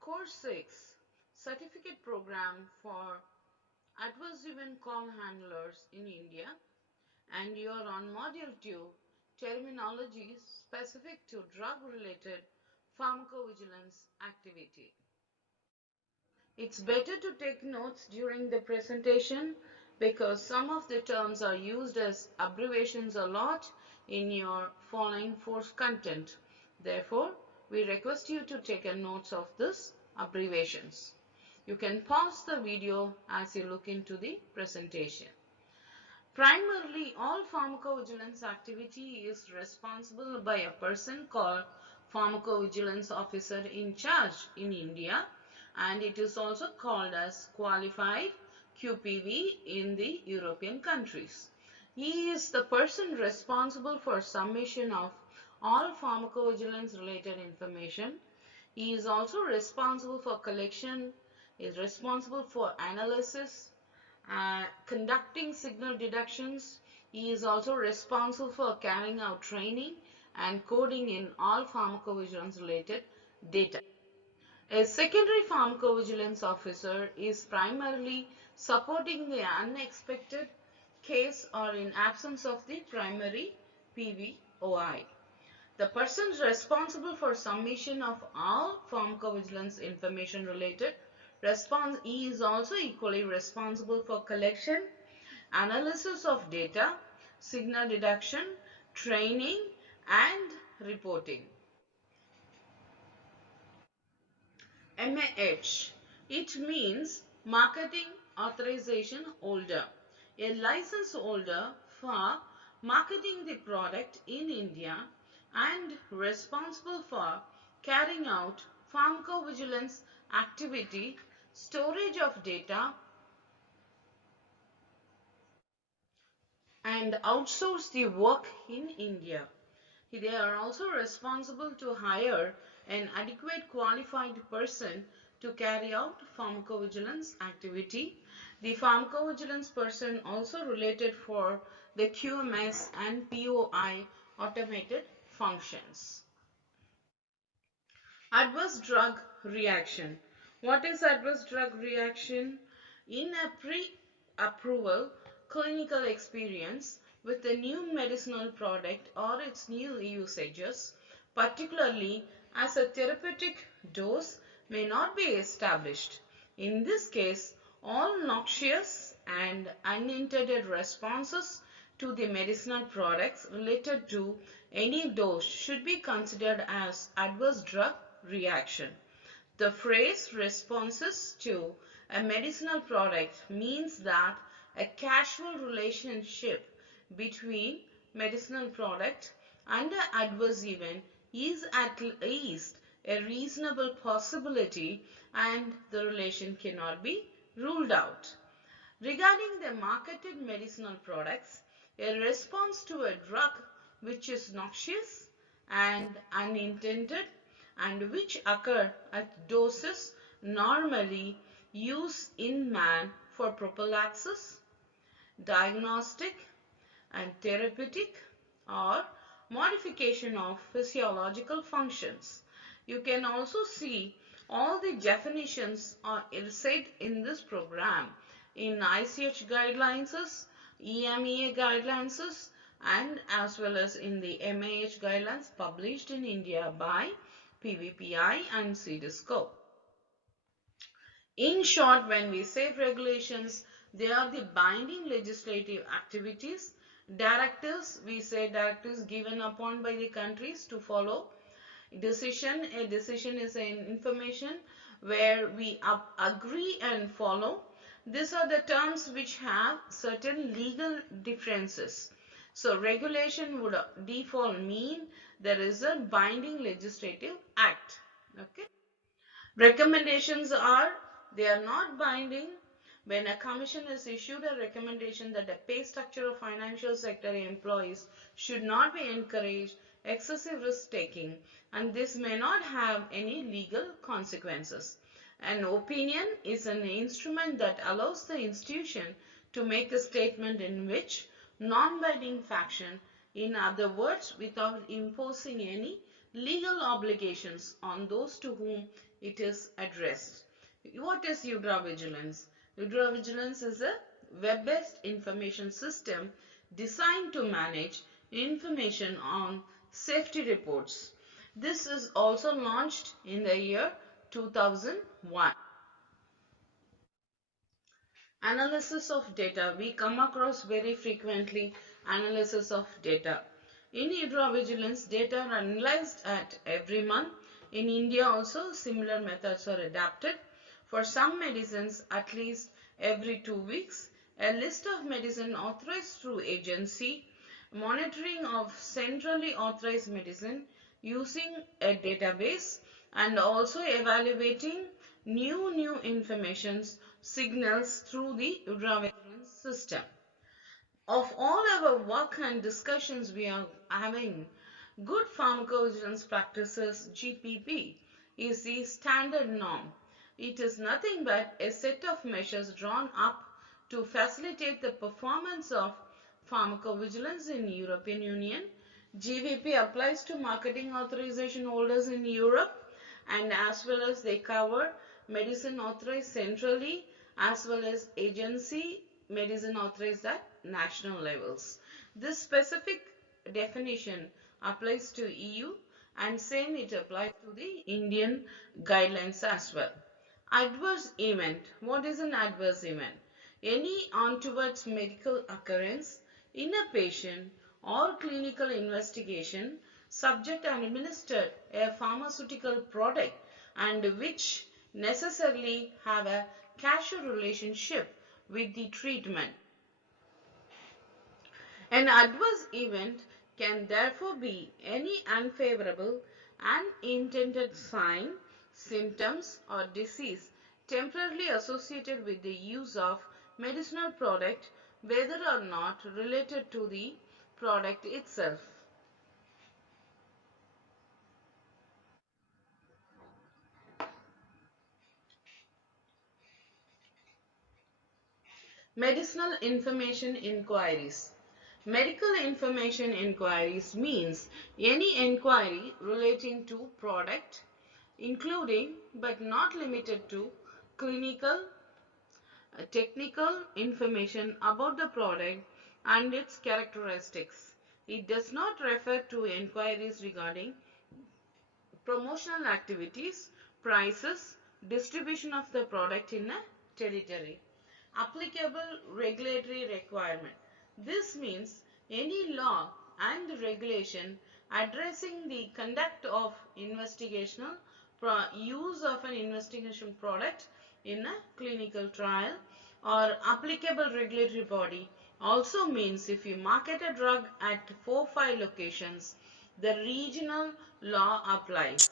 Course 6 Certificate Program for Adverse Event Call Handlers in India, and you are on Module 2 Terminology specific to drug-related pharmacovigilance activity. It's better to take notes during the presentation because some of the terms are used as abbreviations a lot in your following course content. Therefore, we request you to take a notes of this abbreviations. You can pause the video as you look into the presentation. Primarily, all pharmacovigilance activity is responsible by a person called Pharmacovigilance Officer in charge in India, and it is also called as Qualified QPV in the European countries. He is the person responsible for submission of all pharmacovigilance related information. He is also responsible for collection, is responsible for analysis, conducting signal deductions. He is also responsible for carrying out training and coding in all pharmacovigilance related data. A secondary pharmacovigilance officer is primarily supporting the unexpected case or in absence of the primary PVOI. The person responsible for submission of all pharmacovigilance information related he is also equally responsible for collection, analysis of data, signal deduction, training and reporting. MAH. It means Marketing Authorization Holder. A license holder for marketing the product in India and responsible for carrying out pharmacovigilance activity, storage of data, and outsource the work in India. They are also responsible to hire an adequate qualified person to carry out pharmacovigilance activity. The pharmacovigilance person also related for the QMS and POI automated functions. Adverse drug reaction. What is adverse drug reaction? In a pre-approval clinical experience with a new medicinal product or its new usages, particularly as a therapeutic dose may not be established. In this case, all noxious and unintended responses to the medicinal products related to any dose should be considered as adverse drug reaction. The phrase responses to a medicinal product means that a causal relationship between medicinal product and an adverse event is at least a reasonable possibility and the relation cannot be ruled out. Regarding the marketed medicinal products, a response to a drug which is noxious and unintended and which occur at doses normally used in man for prophylaxis, diagnostic and therapeutic or modification of physiological functions. You can also see all the definitions are said in this program in ICH guidelines, EMEA guidelines and as well as in the MAH guidelines published in India by PVPI and CDSCO. In short, when we say regulations, they are the binding legislative activities. Directives, we say directives given upon by the countries to follow. Decision, a decision is an information where we agree and follow. These are the terms which have certain legal differences. So regulation would default mean there is a binding legislative act. Okay. Recommendations are, they are not binding. When a commission is issued a recommendation that the pay structure of financial sector employees should not be encouraged, excessive risk taking, and this may not have any legal consequences. An opinion is an instrument that allows the institution to make a statement in which non-binding faction, in other words, without imposing any Legal obligations on those to whom it is addressed. What is vigilance? Vigilance is a web-based information system designed to manage information on safety reports. This is also launched in the year 2001. Analysis of data. We come across very frequently analysis of data. In hydrovigilance, data are analyzed at every month. In India also, similar methods are adapted. For some medicines, at least every 2 weeks. A list of medicine authorized through agency. Monitoring of centrally authorized medicine using a database, and also evaluating new informations signals through the vigilance system. Of all our work and discussions we are having, good pharmacovigilance practices GPP is the standard norm. It is nothing but a set of measures drawn up to facilitate the performance of pharmacovigilance in European Union. GVP applies to marketing authorization holders in Europe, and as well as they cover medicine authorized centrally as well as agency medicine authorized at national levels. This specific definition applies to EU, and same it applies to the Indian guidelines as well. Adverse event. What is an adverse event? Any untoward medical occurrence in a patient or clinical investigation subject and administered a pharmaceutical product and which necessarily have a causal relationship with the treatment. An adverse event can therefore be any unfavorable, unintended sign, symptoms, or disease temporarily associated with the use of medicinal product, whether or not related to the product itself. Medicinal information inquiries. Medical information inquiries means any inquiry relating to product, including but not limited to clinical, technical information about the product and its characteristics. It does not refer to inquiries regarding promotional activities, prices, distribution of the product in a territory. Applicable regulatory requirement. This means any law and regulation addressing the conduct of investigational use of an investigation product in a clinical trial, or applicable regulatory body also means if you market a drug at 4-5 locations, the regional law applies.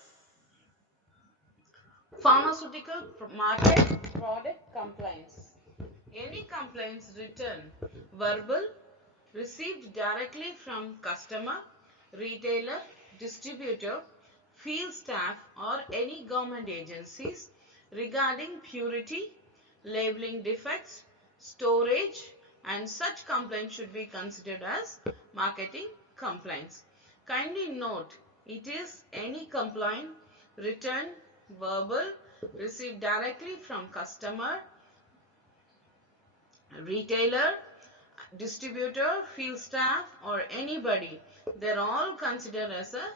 Pharmaceutical market product complaints. Any complaints written, verbal, received directly from customer, retailer, distributor, field staff or any government agencies regarding purity, labeling defects, storage, and such complaints should be considered as marketing complaints. Kindly note, it is any complaint written, verbal, received directly from customer, retailer, distributor, field staff or anybody. They're all considered as a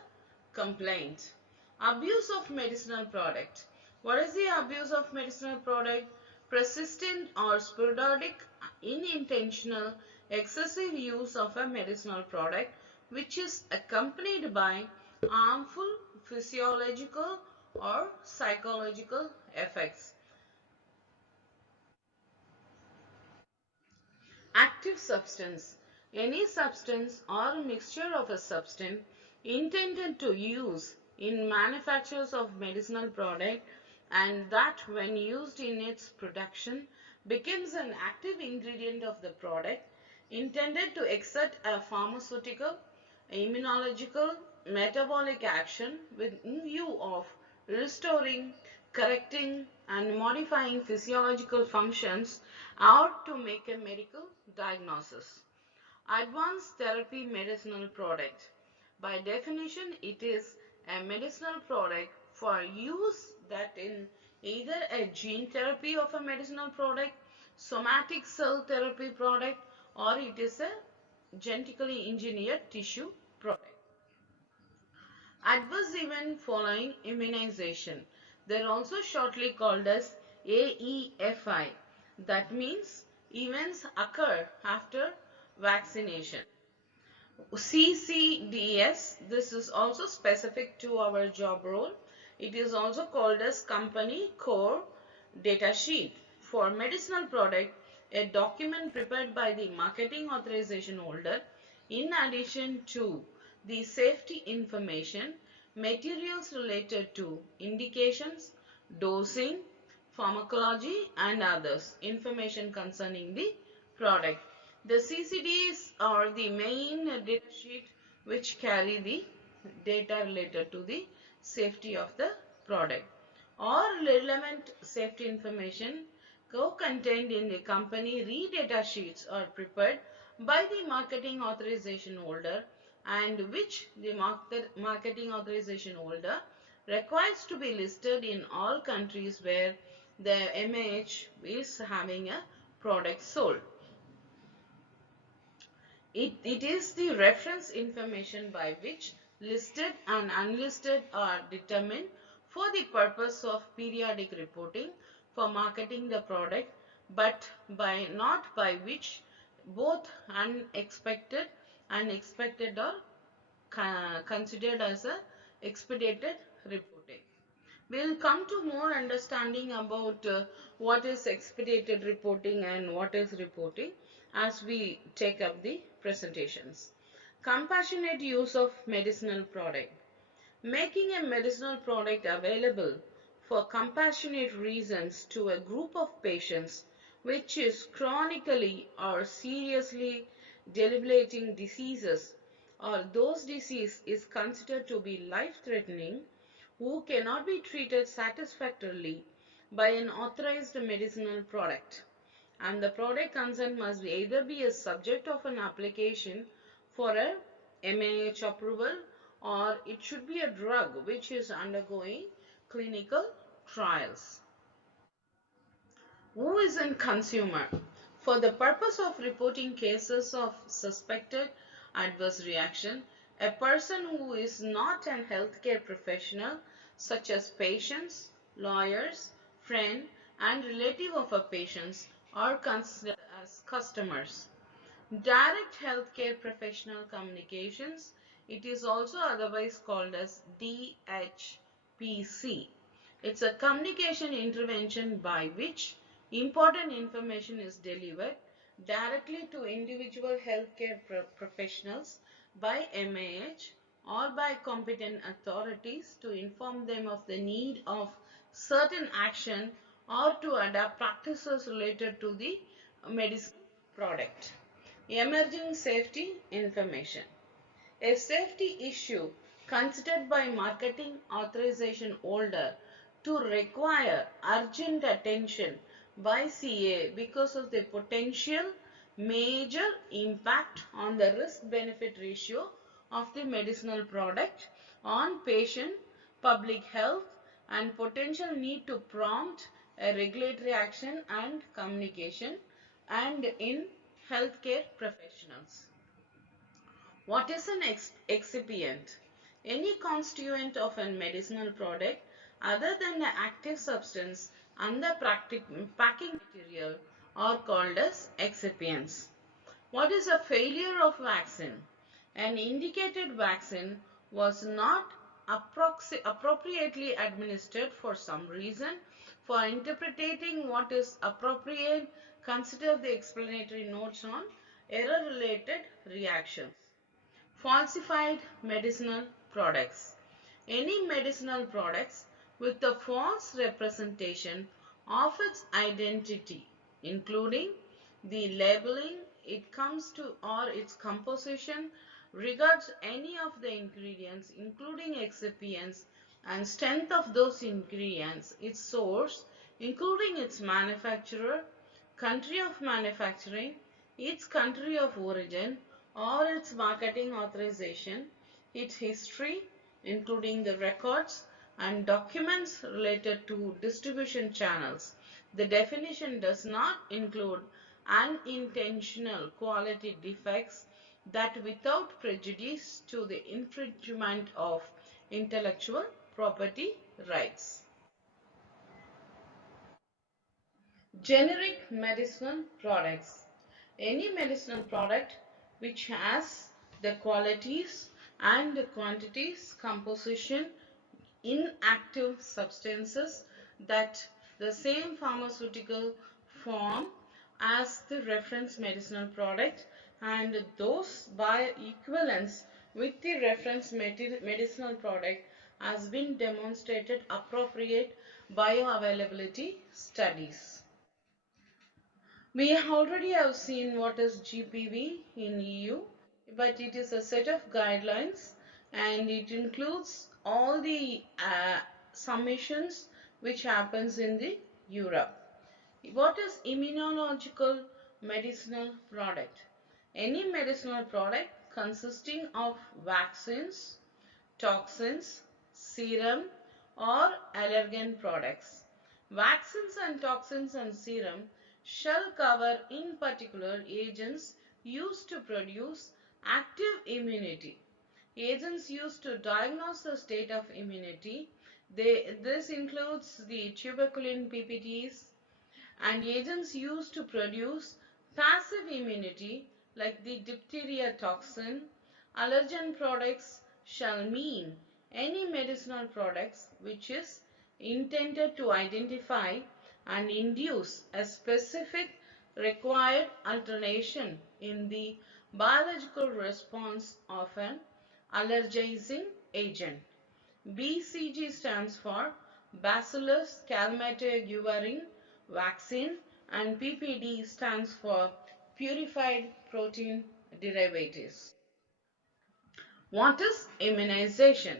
complaint. Abuse of medicinal product. What is the abuse of medicinal product? Persistent or sporadic, unintentional, excessive use of a medicinal product which is accompanied by harmful physiological or psychological effects. Active substance. Any substance or mixture of a substance intended to use in manufactures of medicinal product, and that when used in its production becomes an active ingredient of the product, intended to exert a pharmaceutical, immunological, metabolic action with in view of restoring, correcting and modifying physiological functions or to make a medical diagnosis. Advanced therapy medicinal product. By definition, it is a medicinal product for use that in either a gene therapy of a medicinal product, somatic cell therapy product, or it is a genetically engineered tissue product. Adverse event following immunization. They are also shortly called as AEFI. That means events occur after vaccination. CCDS, this is also specific to our job role. It is also called as company core data sheet. For medicinal product, a document prepared by the marketing authorization holder in addition to the safety information, materials related to indications, dosing, pharmacology and others, information concerning the product. The CCDs are the main data sheet which carry the data related to the safety of the product. Or relevant safety information co-contained in the company re-data sheets are prepared by the marketing authorization holder and which the marketing authorization holder requires to be listed in all countries where the MAH is having a product sold. It is the reference information by which listed and unlisted are determined for the purpose of periodic reporting for marketing the product, but not by which both unexpected and expected are considered as a expedited reporting. We'll come to more understanding about what is expedited reporting and what is reporting as we take up the presentations. Compassionate use of medicinal product. Making a medicinal product available for compassionate reasons to a group of patients which is chronically or seriously debilitating diseases or those disease is considered to be life-threatening who cannot be treated satisfactorily by an authorized medicinal product, and the product concerned must either be a subject of an application for a MAH approval or it should be a drug which is undergoing clinical trials. Who is a consumer? For the purpose of reporting cases of suspected adverse reaction, a person who is not a healthcare professional such as patients, lawyers, friend and relative of a patient are considered as customers. Direct healthcare professional communications, it is also otherwise called as DHPC. It's a communication intervention by which important information is delivered directly to individual healthcare professionals by MAH or by competent authorities to inform them of the need of certain action or to adapt practices related to the medicine product. Emerging safety information. A safety issue considered by marketing authorization holder to require urgent attention by CA because of the potential major impact on the risk-benefit ratio of the medicinal product on patient, public health and potential need to prompt a regulatory action and communication and in healthcare professionals. What is an excipient? Any constituent of a medicinal product other than the active substance and the packing material are called as excipients. What is a failure of vaccine? An indicated vaccine was not appropriately administered for some reason. For interpreting what is appropriate, consider the explanatory notes on error-related reactions. Falsified medicinal products. Any medicinal products with the false representation of its identity, including the labeling it comes to or its composition, regards any of the ingredients including excipients and strength of those ingredients, its source including its manufacturer, country of manufacturing, its country of origin or its marketing authorization, its history, including the records and documents related to distribution channels. The definition does not include unintentional quality defects that without prejudice to the infringement of intellectual property rights. Generic medicinal products. Any medicinal product which has the qualities and the quantities, composition, inactive substances that the same pharmaceutical form as the reference medicinal product, and those by equivalence with the reference medicinal product has been demonstrated appropriate bioavailability studies. We already have seen what is GPV in EU, but it is a set of guidelines and it includes all the submissions which happens in the Europe. What is immunological medicinal product? Any medicinal product consisting of vaccines, toxins, serum or allergen products. Vaccines and toxins and serum shall cover in particular agents used to produce active immunity. Agents used to diagnose the state of immunity. This includes the tuberculin PPTs, and agents used to produce passive immunity like the diphtheria toxin. Allergen products shall mean any medicinal products which is intended to identify and induce a specific required alteration in the biological response of an allergizing agent. BCG stands for Bacillus calmette-guerin vaccine, and PPD stands for purified protein derivatives. What is immunization?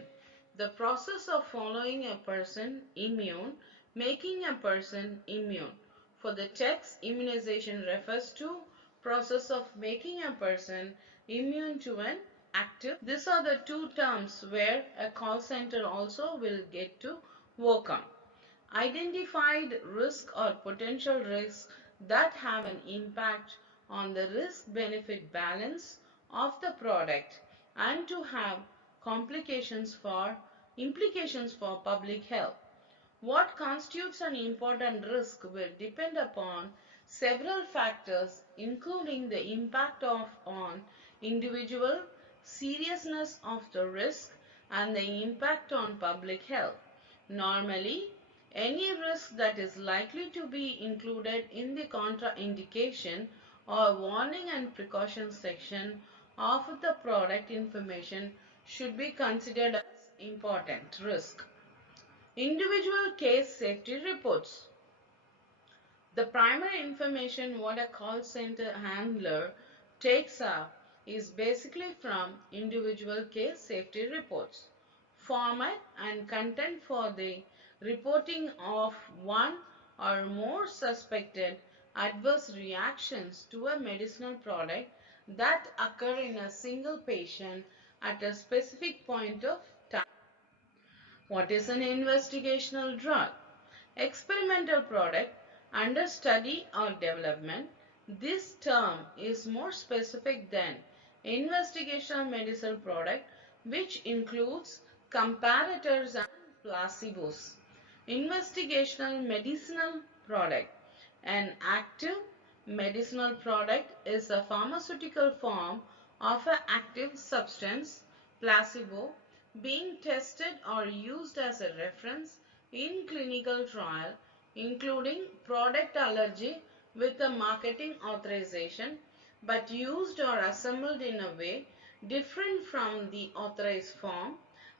The process of following a person immune, making a person immune. For the text, immunization refers to process of making a person immune to an active. These are the two terms where a call center also will get to work on. Identified risk or potential risks that have an impact on the risk-benefit balance of the product and to have implications for public health. What constitutes an important risk will depend upon several factors, including the impact on individual, seriousness of the risk, and the impact on public health. Normally, any risk that is likely to be included in the contraindication or warning and precaution section of the product information should be considered as important risk. Individual case safety reports. The primary information what a call center handler takes up is basically from individual case safety reports. Format and content for the reporting of one or more suspected adverse reactions to a medicinal product that occur in a single patient at a specific point of time. What is an investigational drug? Experimental product under study or development. This term is more specific than investigational medicinal product, which includes comparators and placebos. Investigational medicinal product. An active medicinal product is a pharmaceutical form of an active substance, placebo, being tested or used as a reference in clinical trial, including product allergy with a marketing authorization, but used or assembled in a way different from the authorized form,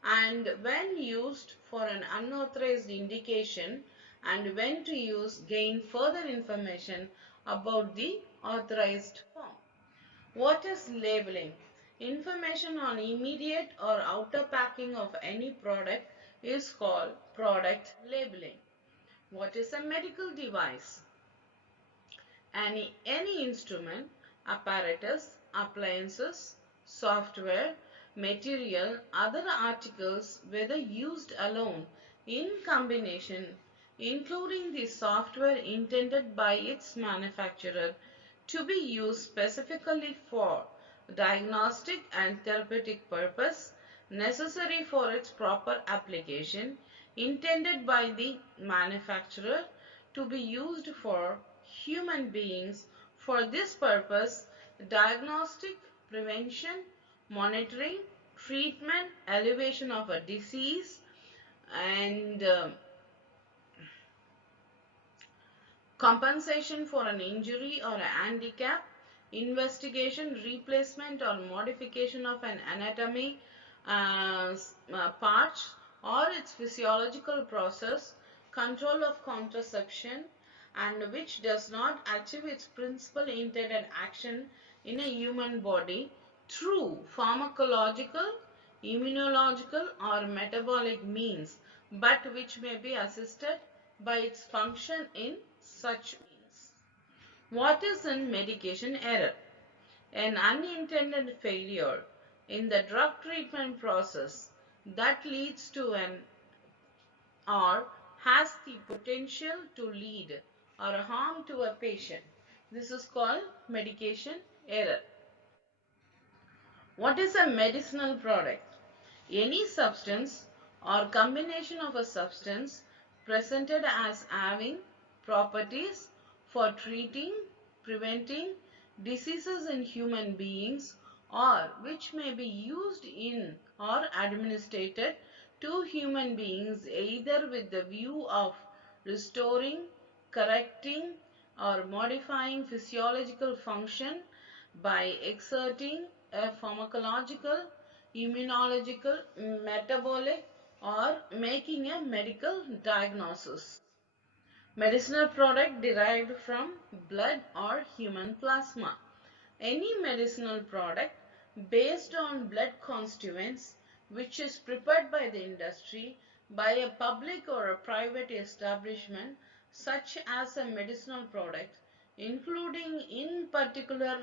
and when used for an unauthorized indication, and when to use, gain further information about the authorized form. What is labeling? Information on immediate or outer packing of any product is called product labeling. What is a medical device? Any instrument, apparatus, appliances, software, material, other articles, whether used alone, in combination, including the software intended by its manufacturer to be used specifically for diagnostic and therapeutic purpose, necessary for its proper application, intended by the manufacturer to be used for human beings for this purpose, diagnostic, prevention, monitoring, treatment, elevation of a disease, and compensation for an injury or a handicap, investigation, replacement or modification of an anatomy part or its physiological process, control of contraception, and which does not achieve its principal intended action in a human body through pharmacological, immunological or metabolic means, but which may be assisted by its function in such means. What is in medication error? An unintended failure in the drug treatment process that leads to an or has the potential to lead or harm to a patient. This is called medication error. What is a medicinal product? Any substance or combination of a substance presented as having properties for treating, preventing diseases in human beings, or which may be used in or administered to human beings either with the view of restoring, correcting, or modifying physiological function by exerting a pharmacological, immunological, metabolic, or making a medical diagnosis. Medicinal product derived from blood or human plasma. Any medicinal product based on blood constituents which is prepared by the industry, by a public or a private establishment, such as a medicinal product, including in particular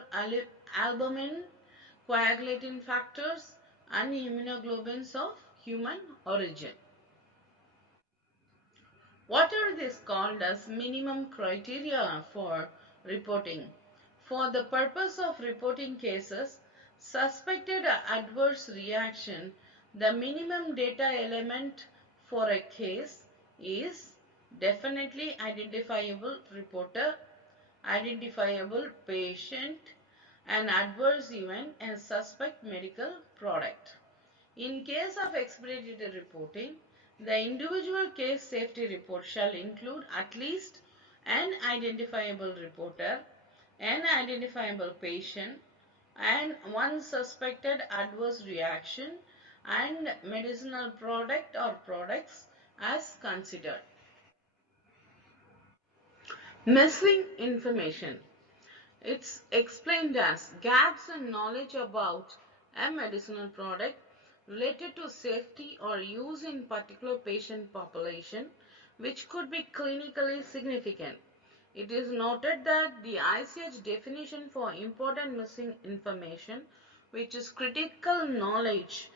albumin, coagulating factors, and immunoglobulins of human origin. What are these called as minimum criteria for reporting? For the purpose of reporting cases, suspected adverse reaction, the minimum data element for a case is definitely identifiable reporter, identifiable patient, an adverse event, and suspect medical product. In case of expedited reporting, the individual case safety report shall include at least an identifiable reporter, an identifiable patient, and one suspected adverse reaction and medicinal product or products as considered. Missing information. It's explained as gaps in knowledge about a medicinal product related to safety or use in particular patient population which could be clinically significant. It is noted that the ICH definition for important missing information, which is critical knowledge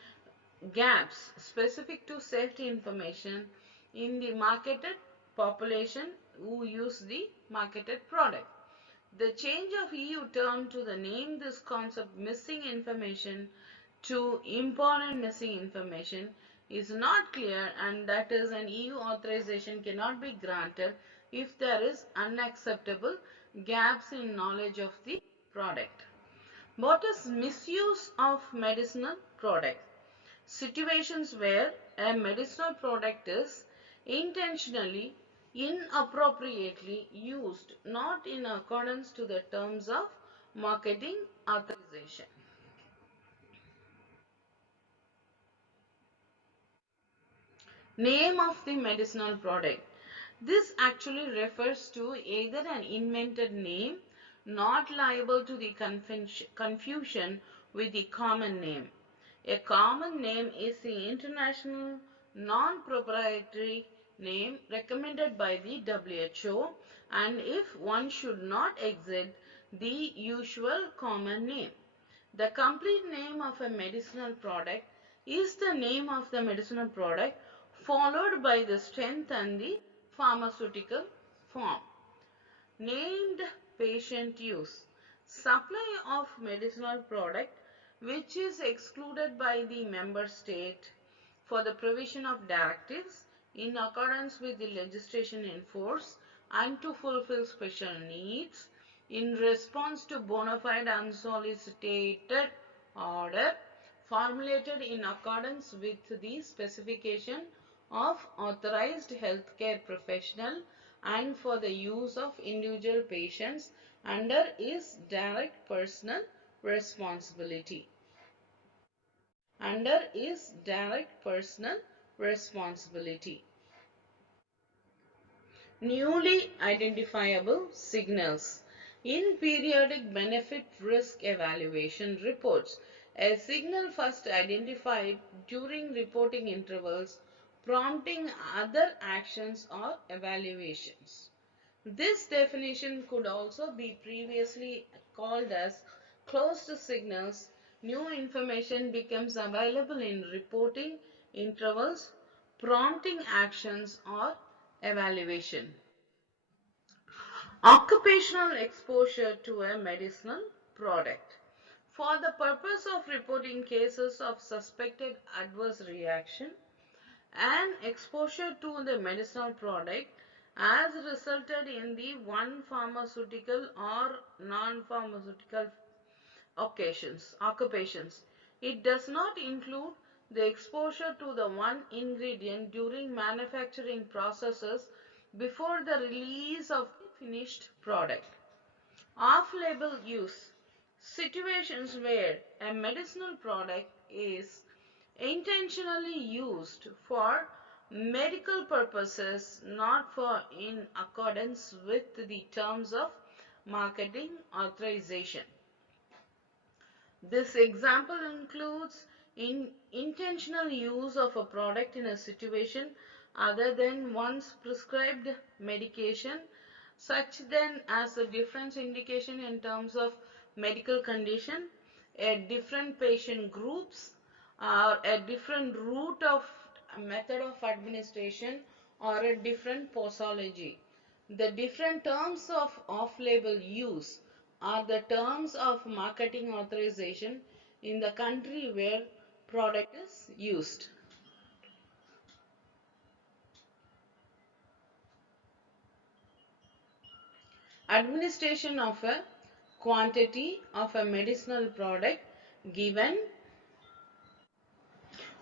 gaps specific to safety information in the marketed population who use the marketed product. The change of EU term to the name this concept missing information to important missing information is not clear, and that is an EU authorization cannot be granted if there is unacceptable gaps in knowledge of the product. What is misuse of medicinal product? Situations where a medicinal product is intentionally inappropriately used not in accordance to the terms of marketing authorization. Name of the medicinal product. This actually refers to either an invented name not liable to the confusion with the common name. A common name is the international non-proprietary name recommended by the WHO, and if one should not exceed the usual common name. The complete name of a medicinal product is the name of the medicinal product followed by the strength and the pharmaceutical form. Named patient use. Supply of medicinal product which is excluded by the member state for the provision of directives in accordance with the legislation in force and to fulfill special needs in response to bona fide unsolicited order formulated in accordance with the specification of authorized healthcare professional and for the use of individual patients under his direct personal responsibility. Under his direct personal responsibility. Newly identifiable signals. In periodic benefit risk evaluation reports, a signal first identified during reporting intervals prompting other actions or evaluations. This definition could also be previously called as closed signals. New information becomes available in reporting intervals, prompting actions or evaluation. Occupational exposure to a medicinal product. For the purpose of reporting cases of suspected adverse reaction, an exposure to the medicinal product has resulted in the one pharmaceutical or non-pharmaceutical occupations. It does not include the exposure to the one ingredient during manufacturing processes before the release of the finished product. Off-label use. Situations where a medicinal product is intentionally used for medical purposes not for in accordance with the terms of marketing authorization. This example includes intentional use of a product in a situation other than one's prescribed medication, such then as a different indication in terms of medical condition, a different patient groups, or a different route of method of administration, or a different posology. The different terms of off-label use are the terms of marketing authorization in the country where product is used. Administration of a quantity of a medicinal product given.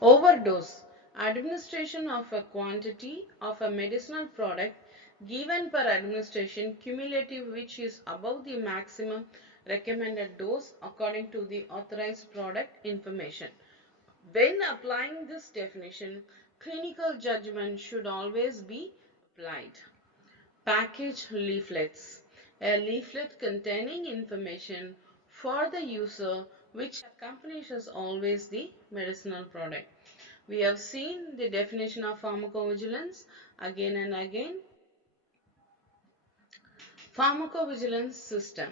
Overdose. Administration of a quantity of a medicinal product given per administration cumulative which is above the maximum recommended dose according to the authorized product information. When applying this definition, clinical judgment should always be applied. Package leaflets. A leaflet containing information for the user which accompanies always the medicinal product. We have seen the definition of pharmacovigilance again and again. Pharmacovigilance system.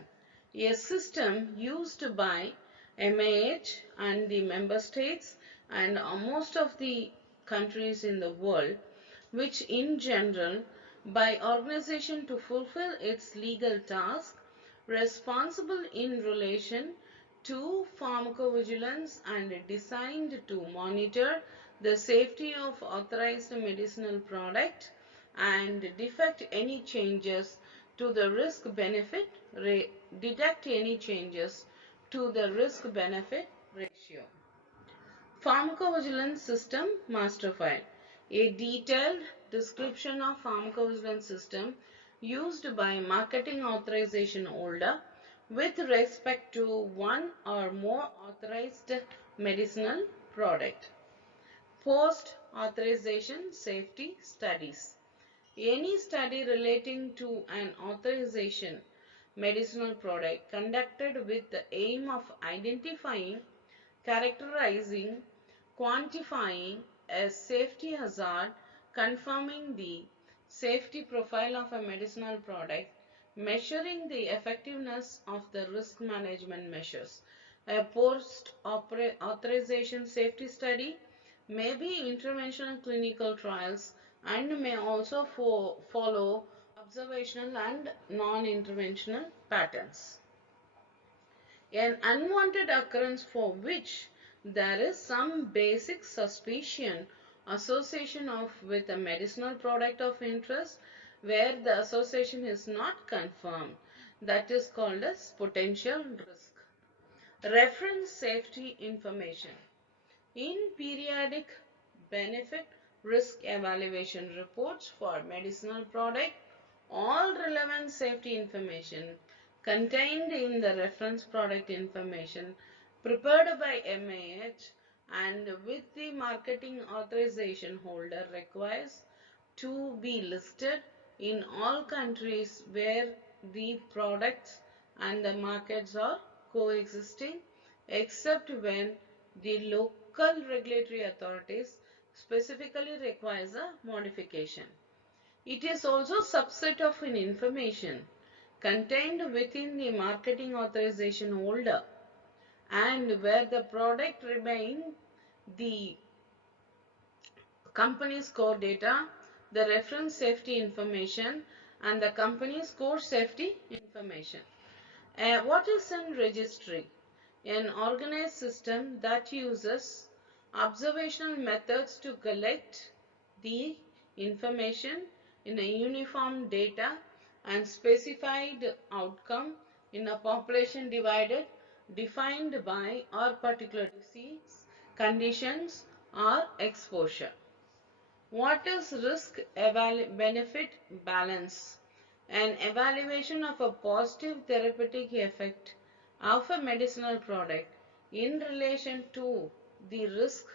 A system used by MAH and the member states and most of the countries in the world, which in general by organization to fulfill its legal task responsible in relation to pharmacovigilance and designed to monitor the safety of authorized medicinal product and detect any changes to the risk benefit ratio. Pharmacovigilance system master file. A detailed description of pharmacovigilance system used by marketing authorization holder with respect to one or more authorized medicinal product. Post-authorization safety studies. Any study relating to an authorization medicinal product conducted with the aim of identifying, characterizing, quantifying a safety hazard, confirming the safety profile of a medicinal product, measuring the effectiveness of the risk management measures. A post-authorization safety study may be interventional clinical trials and may also follow observational and non-interventional patterns. An unwanted occurrence for which there is some basic suspicion association with a medicinal product of interest where the association is not confirmed, that is called as potential risk. Reference safety information. In periodic benefit risk evaluation reports for medicinal product, all relevant safety information contained in the reference product information prepared by MAH and with the marketing authorization holder requires to be listed in all countries where the products and the markets are coexisting, except when the local regulatory authorities specifically requires a modification. It is also a subset of an information contained within the marketing authorization holder and where the product remains the company's core data, the reference safety information and the company's core safety information. What is a registry? An organized system that uses observational methods to collect the information in a uniform data and specified outcome in a population defined by or particular disease, conditions or exposure. What is risk benefit balance? An evaluation of a positive therapeutic effect of a medicinal product in relation to the risk,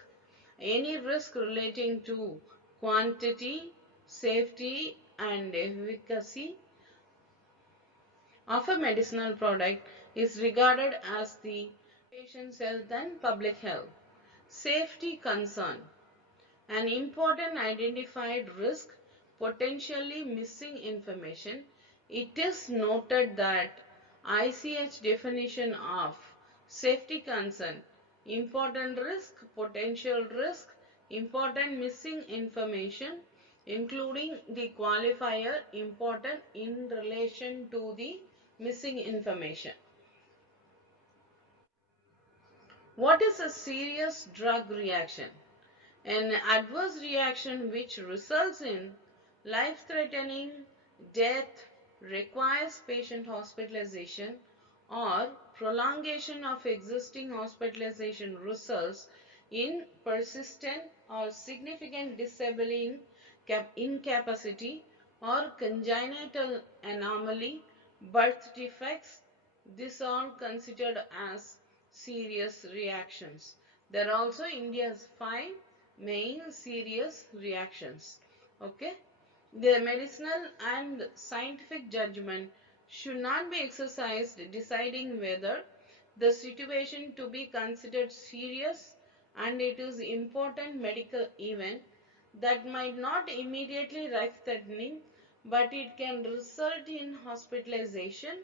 any risk relating to quantity, safety and efficacy of a medicinal product is regarded as the patient's health and public health. Safety concern. An important identified risk, potentially missing information. It is noted that ICH definition of safety concern, important risk, potential risk, important missing information, including the qualifier important in relation to the missing information. What is a serious drug reaction? An adverse reaction which results in life-threatening death, requires patient hospitalization or prolongation of existing hospitalization, results in persistent or significant disabling incapacity or congenital anomaly, birth defects. These are considered as serious reactions. There are also India's 5 main serious reactions. Okay. The medicinal and scientific judgment should not be exercised deciding whether the situation to be considered serious and it is important medical event that might not immediately life-threatening, but it can result in hospitalization,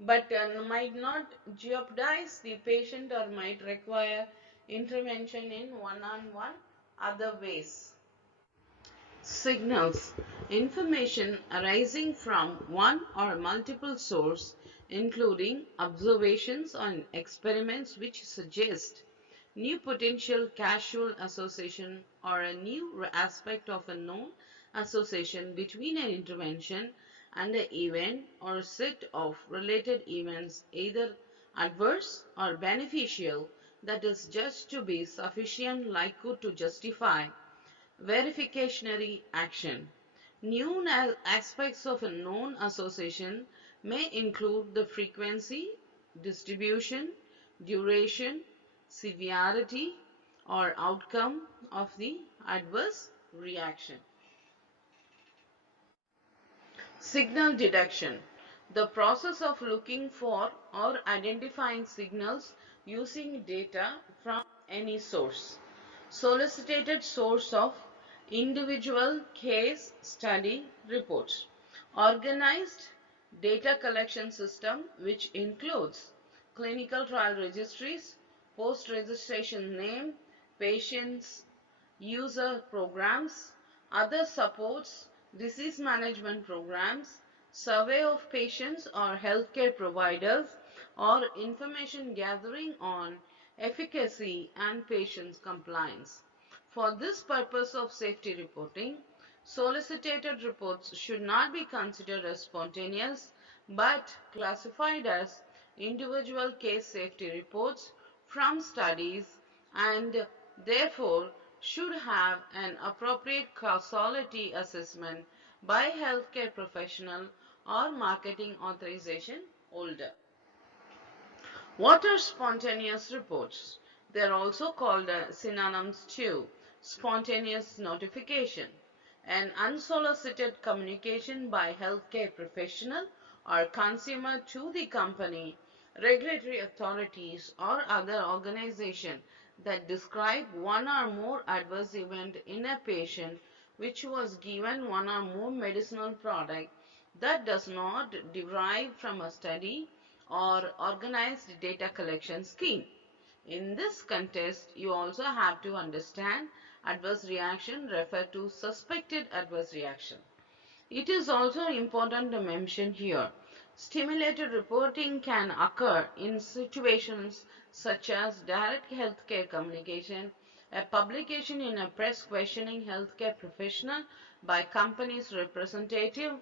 but might not jeopardize the patient or might require intervention in one-on-one other ways. Signals. Information arising from one or multiple sources, including observations and experiments which suggest new potential causal association or a new aspect of a known association between an intervention and an event or set of related events, either adverse or beneficial, that is judged to be sufficient likelihood to justify verificationary action. New aspects of a known association may include the frequency, distribution, duration, severity, or outcome of the adverse reaction. Signal detection. The process of looking for or identifying signals using data from any source. Solicited source of individual case study reports. Organized data collection system which includes clinical trial registries, post-registration name, patients, user programs, other supports, disease management programs, survey of patients or healthcare providers, or information gathering on efficacy and patients' compliance. For this purpose of safety reporting, solicited reports should not be considered as spontaneous but classified as individual case safety reports from studies and therefore should have an appropriate causality assessment by healthcare professional or marketing authorization holder. What are spontaneous reports? They are also called synonyms to spontaneous notification, an unsolicited communication by healthcare professional or consumer to the company, regulatory authorities, or other organization that describe one or more adverse event in a patient which was given one or more medicinal product that does not derive from a study or organized data collection scheme. In this context, you also have to understand adverse reaction refer to suspected adverse reaction. It is also important to mention here, stimulated reporting can occur in situations such as direct healthcare communication, a publication in a press questioning healthcare professional by company's representative.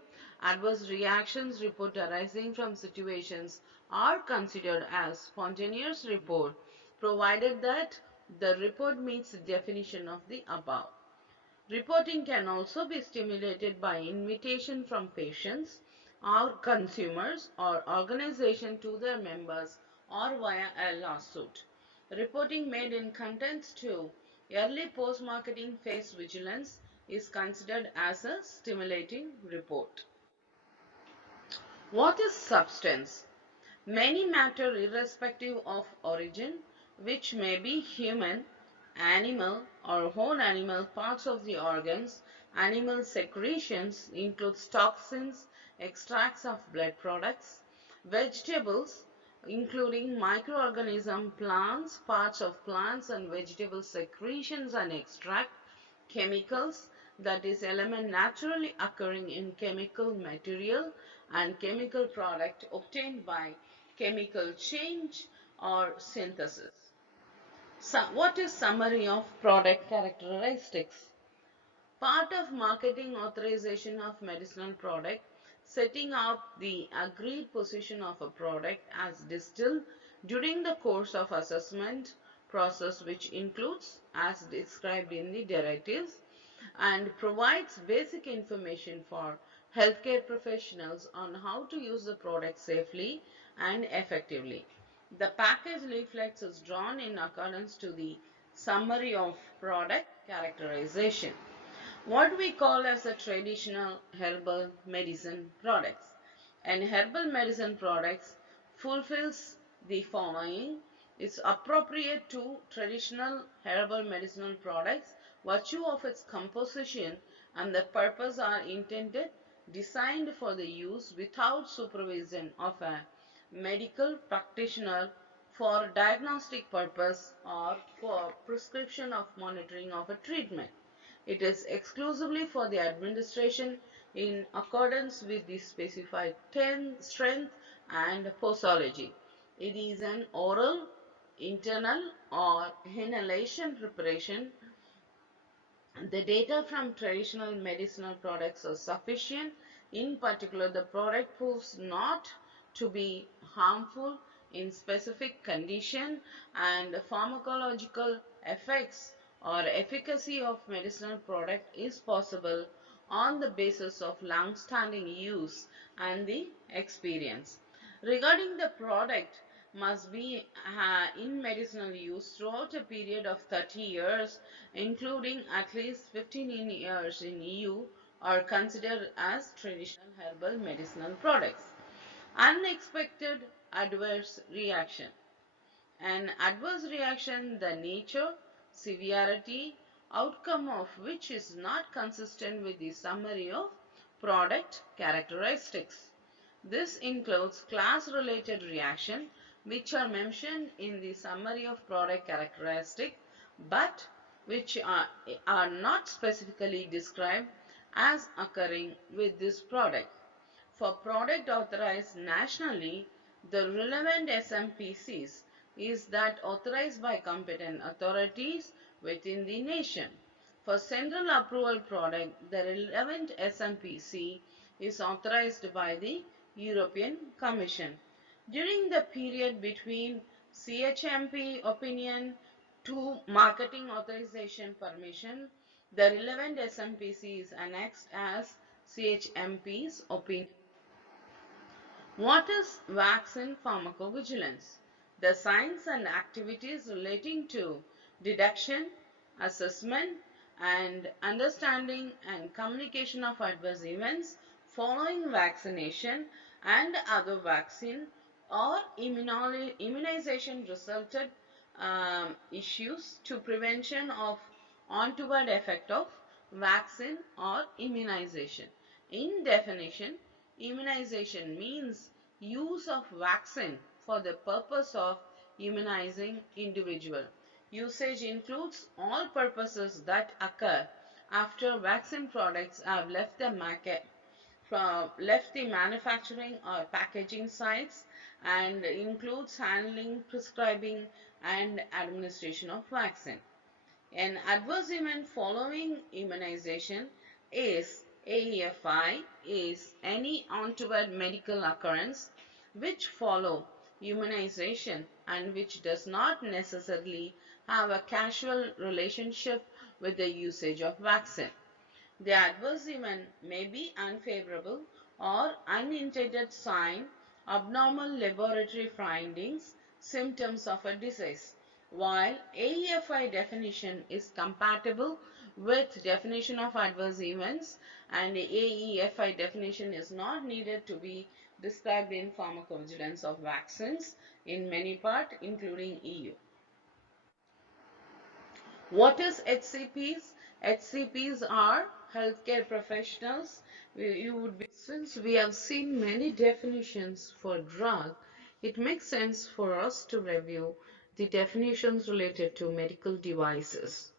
Adverse reactions report arising from situations are considered as spontaneous report, provided that the report meets the definition of the above. Reporting can also be stimulated by invitation from patients or consumers or organization to their members or via a lawsuit. Reporting made in contents to early post-marketing phase vigilance is considered as a stimulating report. What is substance? Many matter irrespective of origin, which may be human, animal, or whole animal parts of the organs, animal secretions includes toxins, extracts of blood products, vegetables, including microorganisms, plants, parts of plants and vegetable secretions and extract, chemicals, that is element naturally occurring in chemical material and chemical product obtained by chemical change or synthesis. So, what is summary of product characteristics? Part of marketing authorization of medicinal product, setting up the agreed position of a product as distilled during the course of assessment process, which includes as described in the directives, and provides basic information for healthcare professionals on how to use the product safely and effectively. The package leaflets is drawn in accordance to the summary of product characterization. What we call as a traditional herbal medicine products. And herbal medicine products fulfills the following. It's appropriate to traditional herbal medicinal products, virtue of its composition and the purpose are intended, designed for the use without supervision of a medical practitioner for diagnostic purpose or for prescription of monitoring of a treatment. It is exclusively for the administration in accordance with the specified strength and posology. It is an oral, internal or inhalation preparation. The data from traditional medicinal products are sufficient. In particular, the product proves not to be harmful in specific condition and pharmacological effects or efficacy of medicinal product is possible on the basis of long-standing use and the experience. Regarding the product must be in medicinal use throughout a period of 30 years, including at least 15 years in EU, are considered as traditional herbal medicinal products. Unexpected adverse reaction. An adverse reaction, the nature, severity, outcome of which is not consistent with the summary of product characteristics. This includes class-related reaction, which are mentioned in the summary of product characteristic, but which are not specifically described as occurring with this product. For product authorized nationally, the relevant SMPCs is that authorized by competent authorities within the nation. For central approval product, the relevant SMPC is authorized by the European Commission. During the period between CHMP opinion to marketing authorization permission, the relevant SMPC is annexed as CHMP's opinion. What is vaccine pharmacovigilance? The science and activities relating to detection, assessment, and understanding and communication of adverse events following vaccination and other vaccine or immunization resulted issues to prevention of untoward effect of vaccine or immunization. In definition, immunization means use of vaccine for the purpose of immunizing individual. Usage includes all purposes that occur after vaccine products have left the market, left the manufacturing or packaging sites, and includes handling, prescribing, and administration of vaccine. An adverse event following immunization is AEFI is any untoward medical occurrence which follow immunization and which does not necessarily have a causal relationship with the usage of vaccine. The adverse event may be unfavorable or unintended sign, abnormal laboratory findings, symptoms of a disease. While AEFI definition is compatible with definition of adverse events, and AEFI definition is not needed to be described in pharmacovigilance of vaccines in many parts including EU. What is HCPs? HCPs are healthcare professionals. Since we have seen many definitions for drug, it makes sense for us to review the definitions related to medical devices.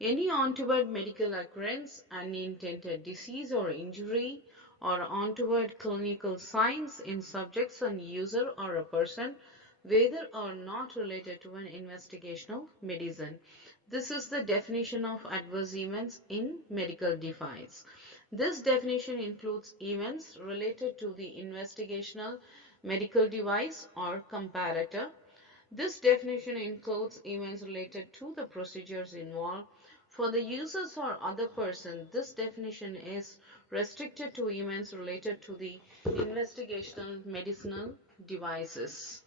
Any untoward medical occurrence, unintended disease or injury, or untoward clinical signs in subjects and user or a person, whether or not related to an investigational medicine. This is the definition of adverse events in medical device. This definition includes events related to the investigational medical device or comparator. This definition includes events related to the procedures involved. For the users or other person, this definition is restricted to events related to the investigational medicinal devices.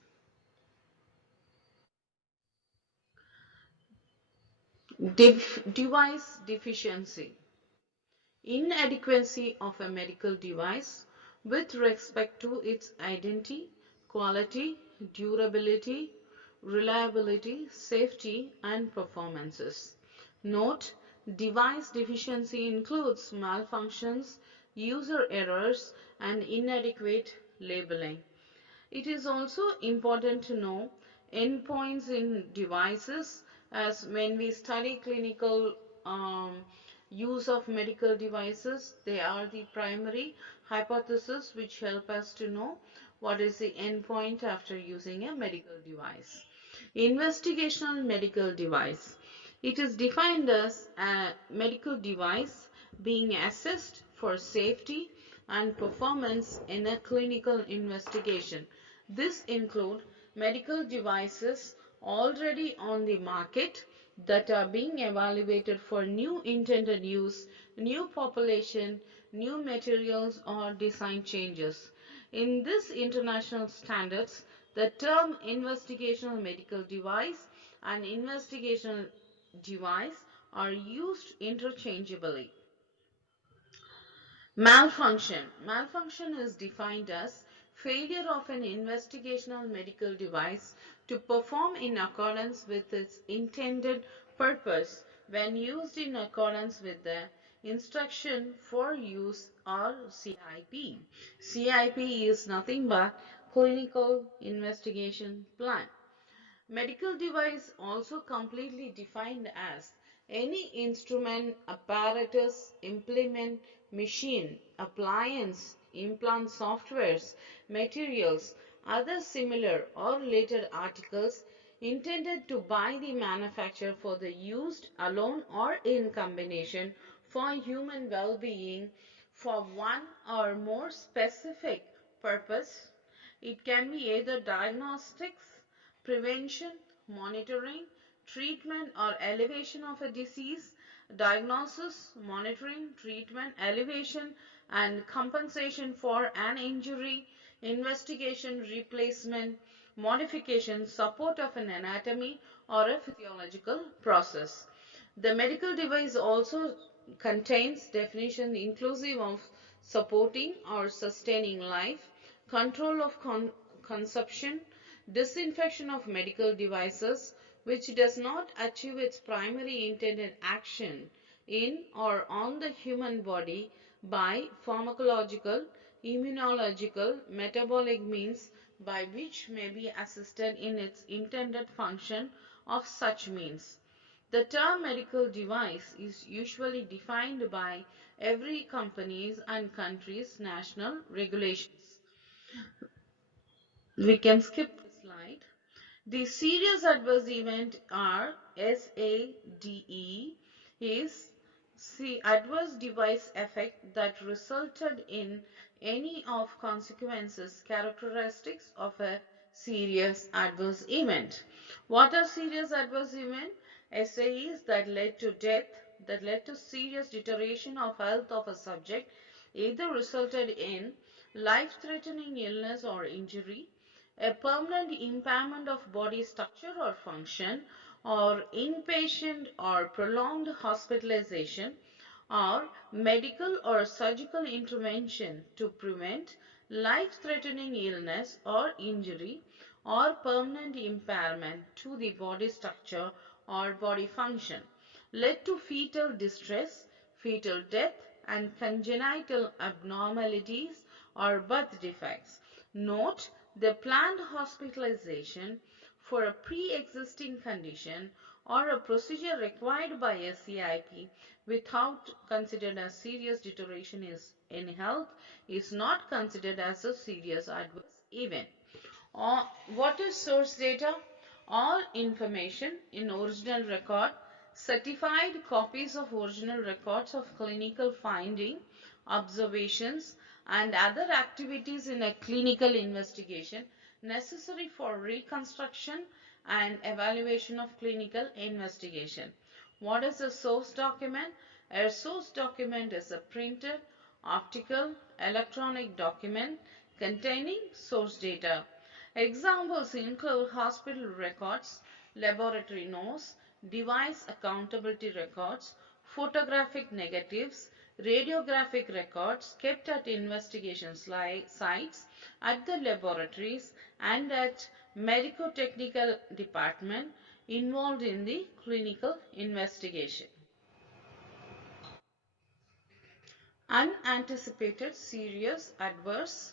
Device deficiency. Inadequacy of a medical device with respect to its identity, quality, durability, reliability, safety, and performances. Note: device deficiency includes malfunctions, user errors, and inadequate labeling. It is also important to know endpoints in devices, as when we study clinical use of medical devices, they are the primary hypothesis which help us to know what is the endpoint after using a medical device. Investigational medical device. It is defined as a medical device being assessed for safety and performance in a clinical investigation. This includes medical devices already on the market that are being evaluated for new intended use, new population, new materials, or design changes. In this international standards, the term investigational medical device and investigational device are used interchangeably. Malfunction. Malfunction is defined as failure of an investigational medical device to perform in accordance with its intended purpose when used in accordance with the instruction for use or CIP. CIP is nothing but clinical investigation plan. Medical device also completely defined as any instrument, apparatus, implement, machine, appliance, implant softwares, materials, other similar or related articles intended to by the manufacturer for the used alone or in combination for human well-being for one or more specific purpose. It can be either diagnostics, prevention, monitoring, treatment or elevation of a disease, diagnosis, monitoring, treatment, elevation and compensation for an injury, investigation, replacement, modification, support of an anatomy or a physiological process. The medical device also contains definition inclusive of supporting or sustaining life, control of consumption, disinfection of medical devices which does not achieve its primary intended action in or on the human body by pharmacological, immunological, metabolic means by which may be assisted in its intended function of such means. The term medical device is usually defined by every company's and country's national regulations. We can skip the slide. The serious adverse event are SADE is the adverse device effect that resulted in any of consequences characteristics of a serious adverse event. What are serious adverse event? SAEs that led to death, that led to serious deterioration of health of a subject, either resulted in life-threatening illness or injury, a permanent impairment of body structure or function, or inpatient or prolonged hospitalization, or medical or surgical intervention to prevent life-threatening illness or injury, or permanent impairment to the body structure or body function, led to fetal distress, fetal death, and congenital abnormalities or birth defects. Note, the planned hospitalization for a pre-existing condition or a procedure required by a CIP without considered as serious deterioration in health is not considered as a serious adverse event. What is source data? All information in original record, certified copies of original records of clinical finding, observations, and other activities in a clinical investigation necessary for reconstruction and evaluation of clinical investigation. What is a source document? A source document is a printed, optical, electronic document containing source data. Examples include hospital records, laboratory notes, device accountability records, photographic negatives, radiographic records kept at investigation sites, at the laboratories, and at medico-technical department involved in the clinical investigation. Unanticipated serious adverse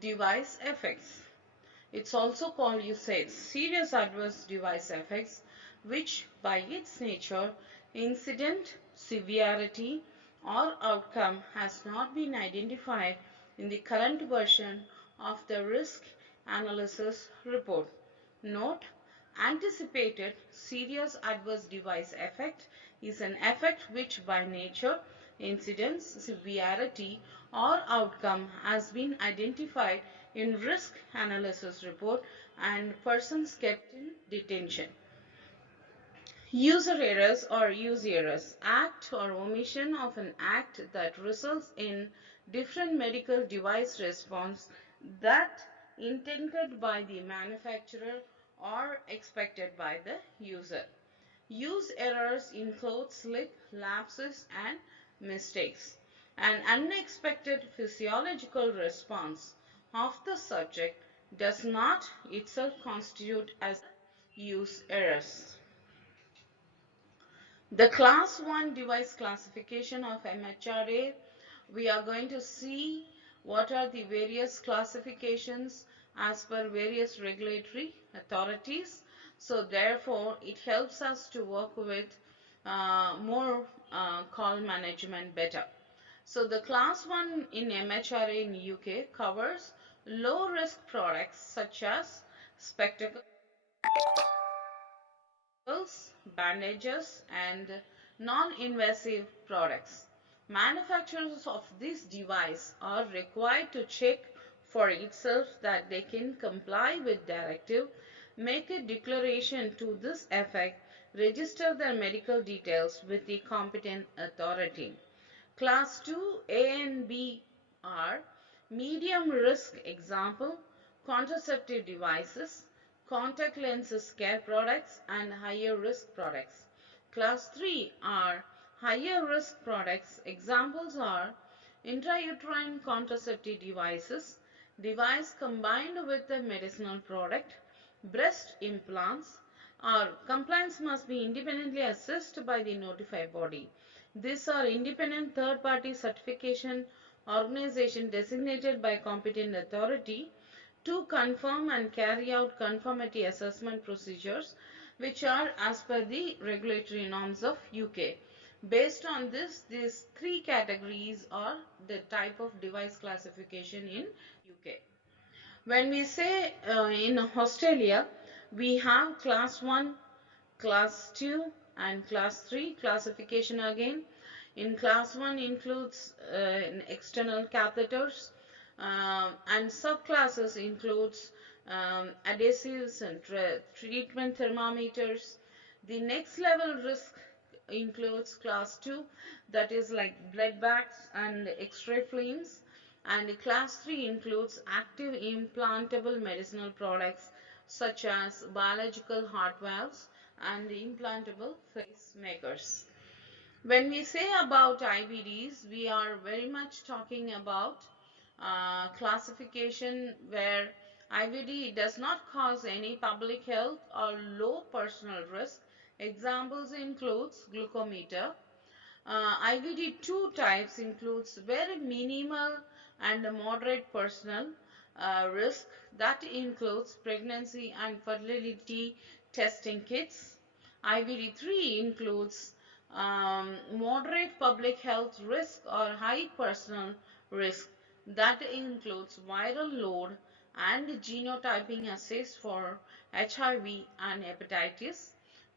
device effects. It's also called USAID, serious adverse device effects, which by its nature, incident, severity, or outcome has not been identified in the current version of the risk analysis report. Note, anticipated serious adverse device effect is an effect which by nature, incidence, severity, or outcome has been identified in risk analysis report and persons kept in detention. User errors or use errors, act or omission of an act that results in different medical device response that intended by the manufacturer or expected by the user. Use errors include slip, lapses, and mistakes. An unexpected physiological response of the subject does not itself constitute as use errors. The class 1 device classification of MHRA, we are going to see what are the various classifications as per various regulatory authorities. So therefore, it helps us to work with more call management better. So the class 1 in MHRA in UK covers low risk products such as spectacles, bandages, and non-invasive products. Manufacturers of this device are required to check for itself that they can comply with directive, make a declaration to this effect, register their medical details with the competent authority. Class 2 A and B are medium risk, example contraceptive devices, contact lenses care products, and higher risk products. Class 3 are higher risk products, examples are intrauterine contraceptive devices, device combined with a medicinal product, breast implants. Our compliance must be independently assessed by the notified body. These are independent third-party certification organization designated by competent authority to confirm and carry out conformity assessment procedures which are as per the regulatory norms of UK. Based on this, these three categories are the type of device classification in UK. When we say in Australia, we have class 1, class 2 and class 3 classification again. In class 1 includes external catheters and subclasses includes adhesives and treatment thermometers. The next level risk includes class 2, that is like blood bags and x-ray films, and class 3 includes active implantable medicinal products such as biological heart valves and implantable pacemakers. When we say about IBDs, we are very much talking about classification where IBD does not cause any public health or low personal risk. Examples includes glucometer. IBD two types includes very minimal and moderate personal risk, that includes pregnancy and fertility testing kits. IBD 3 includes moderate public health risk or high personal risk, that includes viral load and genotyping assays for HIV and hepatitis.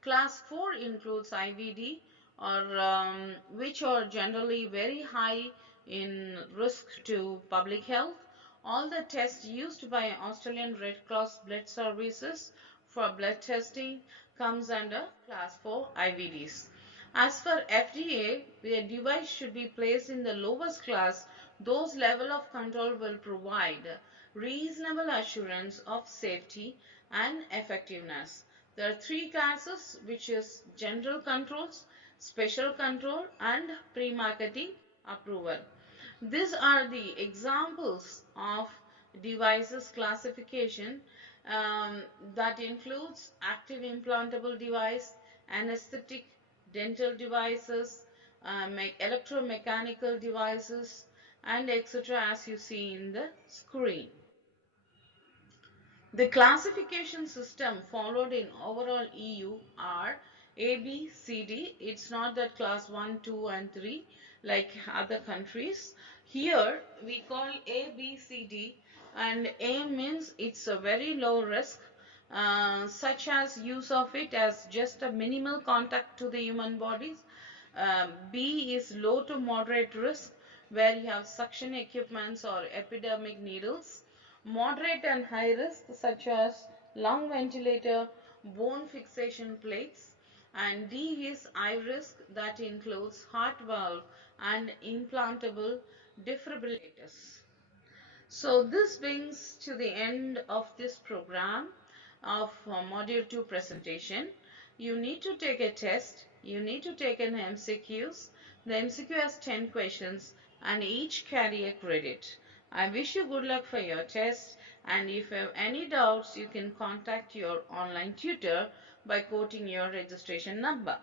Class 4 includes IVD or which are generally very high in risk to public health. All the tests used by Australian Red Cross Blood Services for blood testing comes under class 4 IVDs. As for FDA, the device should be placed in the lowest class. Those level of control will provide reasonable assurance of safety and effectiveness. There are three classes, which is general controls, special control, and pre-marketing approval. These are the examples of devices classification that includes active implantable device, anesthetic, dental devices, electromechanical devices, and etc. as you see in the screen. The classification system followed in overall EU are A, B, C, D. It's not that class 1, 2 and 3 like other countries. Here we call A, B, C, D, and A means it's a very low risk, such as use of it as just a minimal contact to the human bodies. B is low to moderate risk, where you have suction equipments or epidermic needles. Moderate and high risk such as lung ventilator, bone fixation plates. And D is high risk, that includes heart valve and implantable defibrillators. So this brings to the end of this program of module 2 presentation. You need to take a test, you need to take an MCQs. The MCQ has 10 questions and each carry a credit. I wish you good luck for your test, and if you have any doubts you can contact your online tutor by quoting your registration number.